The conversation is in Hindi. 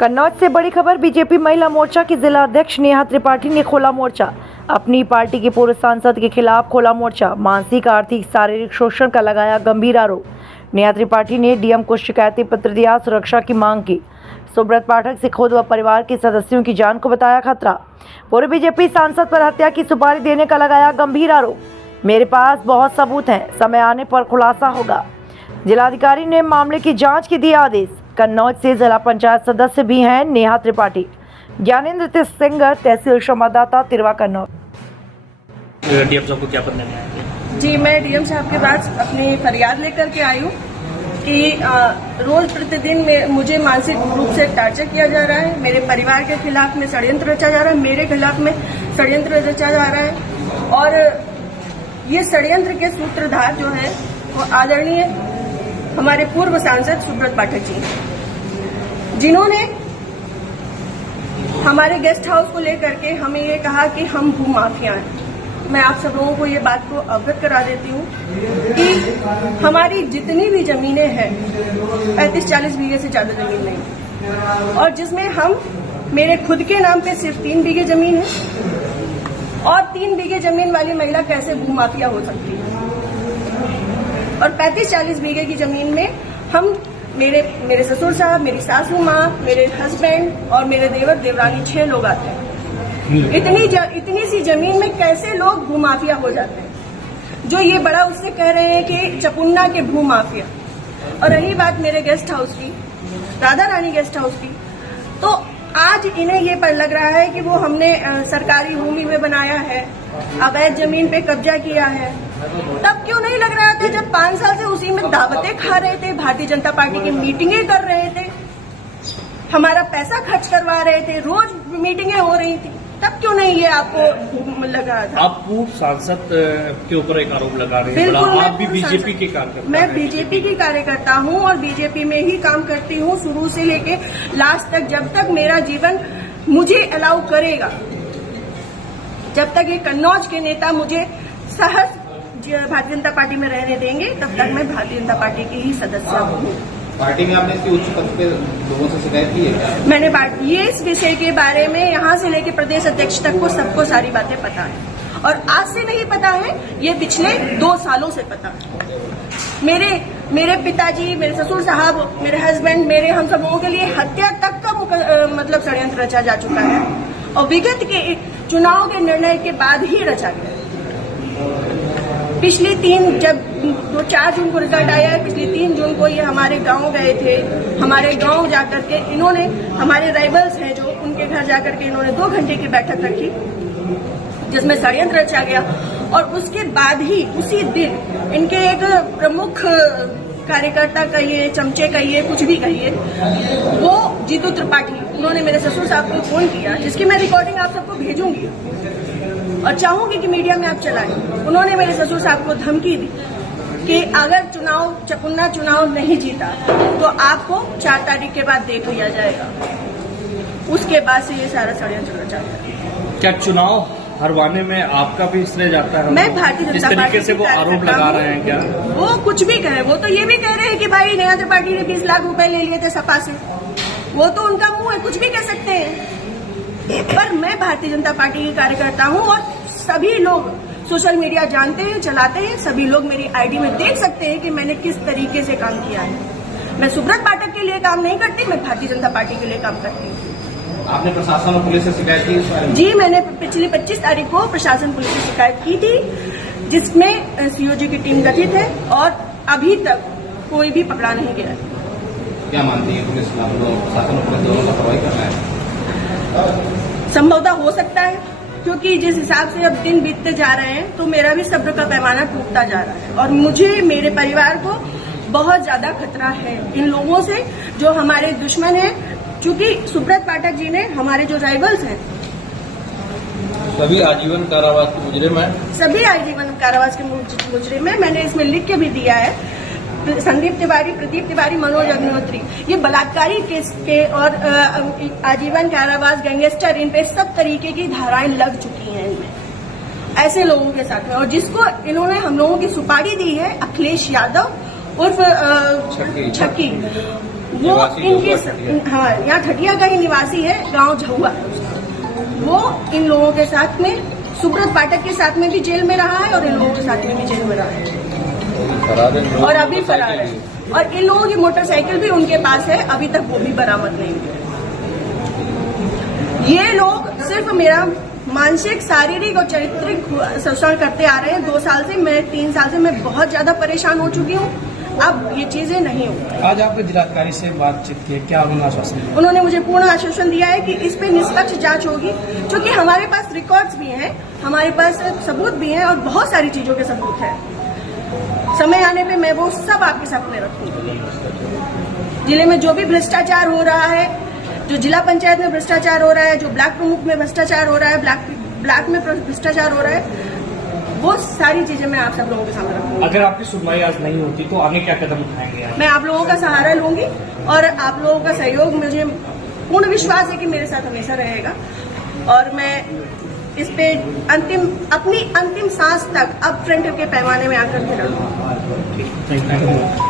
कन्नौज से बड़ी खबर। बीजेपी महिला मोर्चा की जिला अध्यक्ष नेहा त्रिपाठी ने खोला मोर्चा। अपनी पार्टी के पूर्व सांसद के खिलाफ खोला मोर्चा। मानसिक आर्थिक शारीरिक शोषण का लगाया गंभीर आरोप। नेहा त्रिपाठी ने डीएम को शिकायती पत्र दिया, सुरक्षा की मांग की। सुब्रत पाठक से खुद व परिवार के सदस्यों की जान को बताया खतरा। पूर्व बीजेपी सांसद पर हत्या की सुपारी देने का लगाया गंभीर आरोप। मेरे पास बहुत सबूत हैं, समय आने पर खुलासा होगा। जिलाधिकारी ने मामले की जांच के दिए आदेश। कन्नौज से जिला पंचायत सदस्य भी हैं नेहा त्रिपाठी। ज्ञानेंद्र सिंगर, तहसील संवाददाता, तिरवा, कन्नौज। डीएम साहब को क्या पत्र देना है? जी, मैं डीएम साहब के पास अपनी फरियाद लेकर के आई हूँ कि रोज प्रतिदिन मुझे मानसिक रूप से टार्चर किया जा रहा है। मेरे परिवार के खिलाफ में षड्यंत्र रचा जा रहा है, मेरे खिलाफ में षड्यंत्र रचा जा रहा है। और ये षड्यंत्र के सूत्रधार जो है वो आदरणीय हमारे पूर्व सांसद सुब्रत पाठक जी, जिन्होंने हमारे गेस्ट हाउस को लेकर के हमें ये कहा कि हम भू माफिया हैं। मैं आप सब लोगों को ये बात को अवगत करा देती हूँ कि हमारी जितनी भी जमीनें हैं 35-40 बीघे से ज्यादा जमीन नहीं, और जिसमें मेरे खुद के नाम पे सिर्फ 3 बीघे जमीन है। और 3 बीघे जमीन वाली महिला कैसे भू माफिया हो सकती है? और 35-40 बीघे की जमीन में मेरे ससुर साहब, मेरी सासू माँ, मेरे हस्बैंड और मेरे देवर देवरानी 6 लोग आते हैं। इतनी सी जमीन में कैसे लोग भू माफिया हो जाते हैं? जो ये बड़ा उससे कह रहे हैं कि चपुन्ना के भू माफिया। और रही बात मेरे गेस्ट हाउस की, राधा रानी गेस्ट हाउस की, तो आज इन्हें ये पर लग रहा है कि वो हमने सरकारी भूमि में बनाया है, अवैध जमीन पे कब्जा किया है। तब क्यों नहीं लग रहा था जब 5 साल से उसी में दावतें खा रहे थे, भारतीय जनता पार्टी की मीटिंगें कर रहे थे, हमारा पैसा खर्च करवा रहे थे, रोज मीटिंगें हो रही थी, तब क्यों नहीं ये आपको लग रहा था? आप पूर्व सांसद के ऊपर एक आरोप लगा रहे हैं। आप भी बीजेपी के कार्यकर्ता? मैं बीजेपी की कार्यकर्ता हूँ और बीजेपी में ही काम करती हूँ शुरू से लेके लास्ट तक, जब तक मेरा जीवन मुझे अलाउ करेगा, जब तक ये कन्नौज के नेता मुझे सहज भारतीय जनता पार्टी में रहने देंगे, तब तक मैं भारतीय जनता पार्टी की ही सदस्य हूँ। पार्टी में आपने इसकी उच्च पद पे लोगों से शिकायत की है क्या? मैंने ये इस विषय के बारे में यहाँ से लेकर प्रदेश अध्यक्ष तक को सबको सारी बातें पता है, और आज से नहीं पता है, ये पिछले 2 सालों से पता है। मेरे पिताजी, मेरे ससुर साहब, मेरे हस्बैंड, हम सब लोगों के लिए हत्या तक का मतलब षड्यंत्र रचा जा चुका है, और विगत के चुनाव के निर्णय के बाद ही रचा गया। पिछली 4 जून को रिजल्ट आया है, पिछली 3 जून को ये हमारे गांव गए थे। हमारे गांव जाकर के इन्होंने, हमारे राइवल्स हैं जो, उनके घर जाकर के इन्होंने 2 घंटे की बैठक रखी जिसमें षड्यंत्र रचा गया। और उसके बाद ही उसी दिन इनके एक प्रमुख कार्यकर्ता कहिए, चमचे कहिए, कुछ भी कहिए, वो जीतू त्रिपाठी, उन्होंने मेरे ससुर साहब को फोन किया, जिसकी मैं रिकॉर्डिंग आप सबको भेजूंगी और चाहूंगी कि मीडिया में आप चलाएं। उन्होंने मेरे ससुर साहब को धमकी दी कि अगर चपुन्ना चुनाव नहीं जीता तो आपको 4 तारीख के बाद देख लिया जाएगा। उसके बाद से ये सारा षड्यंत्र रचा गया। क्या चुनाव हरवाने में आपका भी श्रेय जाता है? मैं भारतीय जनता पार्टी, इस तरीके से वो आरोप लगा रहे हैं क्या? वो कुछ भी कहे, वो तो ये भी कह रहे हैं कि भाई नेहा त्रिपाठी ने 20 लाख रुपए ले लिए थे सपा से। वो तो उनका मुंह है, कुछ भी कह सकते हैं। पर मैं भारतीय जनता पार्टी की कार्यकर्ता हूँ, और सभी लोग सोशल मीडिया जानते हैं, चलाते हैं, सभी लोग मेरी आईडी में देख सकते हैं कि मैंने किस तरीके से काम किया है। मैं सुब्रत पाठक के लिए काम नहीं करती, मैं भारतीय जनता पार्टी के लिए काम करती हूँ। आपने प्रशासन और पुलिस से शिकायत की इस बारे में? जी, मैंने पिछली 25 तारीख को प्रशासन पुलिस से शिकायत की थी, जिसमें सीओजी की टीम गठित है, और अभी तक कोई भी पकड़ा नहीं गया। क्या मानती है पुलिस, प्रशासन और पुलिस दोनों लापरवाही कर रहा है? संभवतः हो सकता है, क्योंकि जिस हिसाब से अब दिन बीतते जा रहे हैं तो मेरा भी सब्र का पैमाना टूटता जा रहा है, और मुझे, मेरे परिवार को बहुत ज्यादा खतरा है इन लोगों से जो हमारे दुश्मन हैं। चूंकि सुब्रत पाठक जी ने, हमारे जो राइवल्स हैं, सभी आजीवन कारावास के मुजरिम हैं। सभी आजीवन कारावास के मुजरिम हैं। मैंने इसमें लिख के भी दिया है, संदीप तिवारी, प्रदीप तिवारी, मनोज अग्निहोत्री, ये बलात्कारी केस के और आजीवन कारावास, गैंगस्टर, इन पे सब तरीके की धाराएं लग चुकी हैं इनमें, ऐसे लोगों के साथ में। और जिसको इन्होंने हम लोगों की सुपारी दी है, अखिलेश यादव, उर्फ छक्की, वो निवासी इनके झहुआ ठठिया। हाँ यहाँ ठठिया का ही निवासी है, गांव झहुआ। वो इन लोगों के साथ में, सुब्रत पाठक के साथ में भी जेल में रहा है और इन लोगों के साथ में भी जेल में रहा है फरार है लोग, और अभी फरार है। और इन लोगों की मोटरसाइकिल भी उनके पास है, अभी तक वो भी बरामद नहीं हुई। ये लोग सिर्फ मेरा मानसिक, शारीरिक और चारित्रिक शोषण करते आ रहे हैं 2 साल से। मैं 3 साल से मैं बहुत ज्यादा परेशान हो चुकी हूँ। अब ये चीजें नहीं होंगी। आज आपने जिलाधिकारी से बातचीत की, क्या उन्होंने आश्वासन दिया? उन्होंने मुझे पूर्ण आश्वासन दिया है कि इस पे निष्पक्ष जांच होगी, क्योंकि हमारे पास रिकॉर्ड्स भी हैं, हमारे पास सबूत भी हैं और बहुत सारी चीजों के सबूत हैं। समय आने पे मैं वो सब आपके सामने रखूंगी। जिले में जो भी भ्रष्टाचार हो रहा है, जो जिला पंचायत में भ्रष्टाचार हो रहा है, जो ब्लॉक प्रमुख में भ्रष्टाचार हो रहा है, ब्लॉक में भ्रष्टाचार हो रहा है, वो सारी चीजें मैं आप सब लोगों के सामने रखूंगी। अगर आपकी सुनवाई आज नहीं होती तो आगे क्या कदम उठाएंगे आप? मैं आप लोगों का सहारा लूंगी और आप लोगों का सहयोग, मुझे पूर्ण विश्वास है कि मेरे साथ हमेशा रहेगा। और मैं इस पे अपनी अंतिम सांस तक अब फ्रंट के पैमाने में आकर के रहूंगी। Thank you.